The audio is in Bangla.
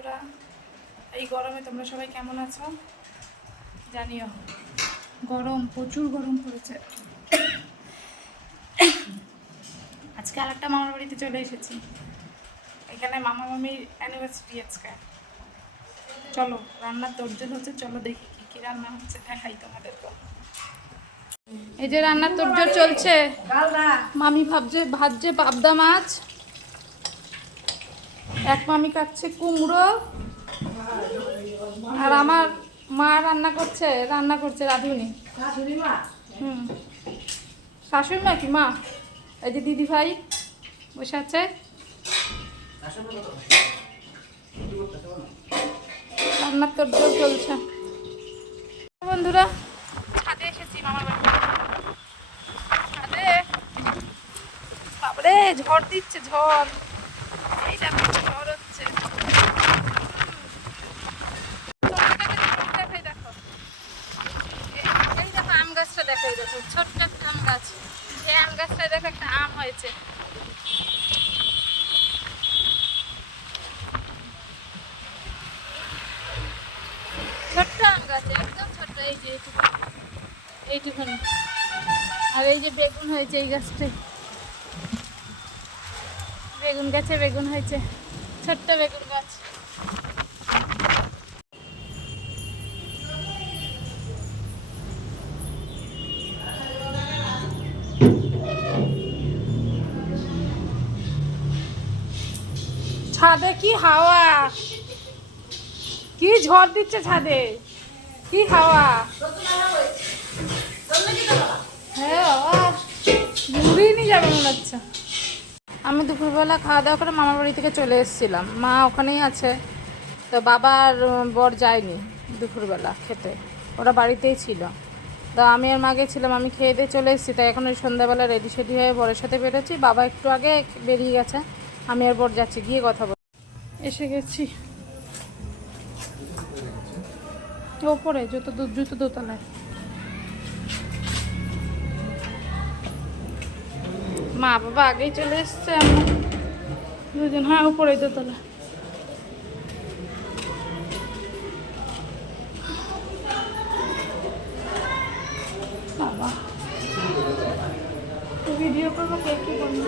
বন্ধুরা, এই গরমে তোমরা সবাই কেমন আছো জানিও। গরম, প্রচুর গরম পড়েছে। আজকে আরেকটা মামার বাড়িতে চলে এসেছি। এখানে মামা মামির অ্যানিভার্সারি আজকে। চলো, রান্নার তোড়জোড় হচ্ছে, চলো দেখি কি কি রান্না হচ্ছে, দেখাই তোমাদেরকে। এই যে রান্নার তোড়জোড় চলছে। মামি ভাজছে পাবদা মাছ, এক মামি কাটছে কুমড়ো, আর আমার মা রান্না করছে রাঁধুনি। শাশুড়ি মা কি মা? এই যে দিদি ভাই বসে আছে, রান্নার তোড়জোড় চলছে। বন্ধুরা, ছাদে এসেছি মামার বাড়ি। ছাদে বাবারে ঝড় দিচ্ছে, ঝড়। এই দেখো ঝড় হচ্ছে। দেখাই দেখো, এই দেখো আম গাছটা দেখো, দেখো ছোট্ট একটা আম গাছ। এই আম গাছটায় দেখো একটা আম হয়েছে। ছোট্ট আম গাছ, একদম ছোট্ট। এই যে এইটুখানি। আর এই যে বেগুন হয়েছে এই গাছটায়, বেগুন গাছে বেগুন হয়েছে, ছোট্ট বেগুন গাছ। ছাদে কি হাওয়া, কি ঝড় দিচ্ছে ছাদে, কি হাওয়া। হ্যাঁ বাবা, ঘুরিয়ে নিয়ে যাবে মনে হচ্ছে। আমি দুপুরবেলা খাওয়া দাওয়া করে মামার বাড়ি থেকে চলে এসেছিলাম। মা ওখানেই আছে, তো বাবা আর বর যায়নি দুপুরবেলা খেতে, ওরা বাড়িতেই ছিল। তো আমি আর মা গেছিলাম, আমি খেয়ে দিয়ে চলে এসেছি। তাই এখন ওই সন্ধ্যাবেলা রেডি সেডি হয়ে বরের সাথে বেরোচ্ছি। বাবা একটু আগে বেরিয়ে গেছে, আমি আর বর যাচ্ছি, গিয়ে কথা বল। এসে গেছি ওপরে, জুতো দোতলায়। মা বাবা আগেই চলে এসছে, আমরা দুজন। হ্যাঁ, উপরে দোতলা। বাবা ভিডিও করবো, কে কি বলবো।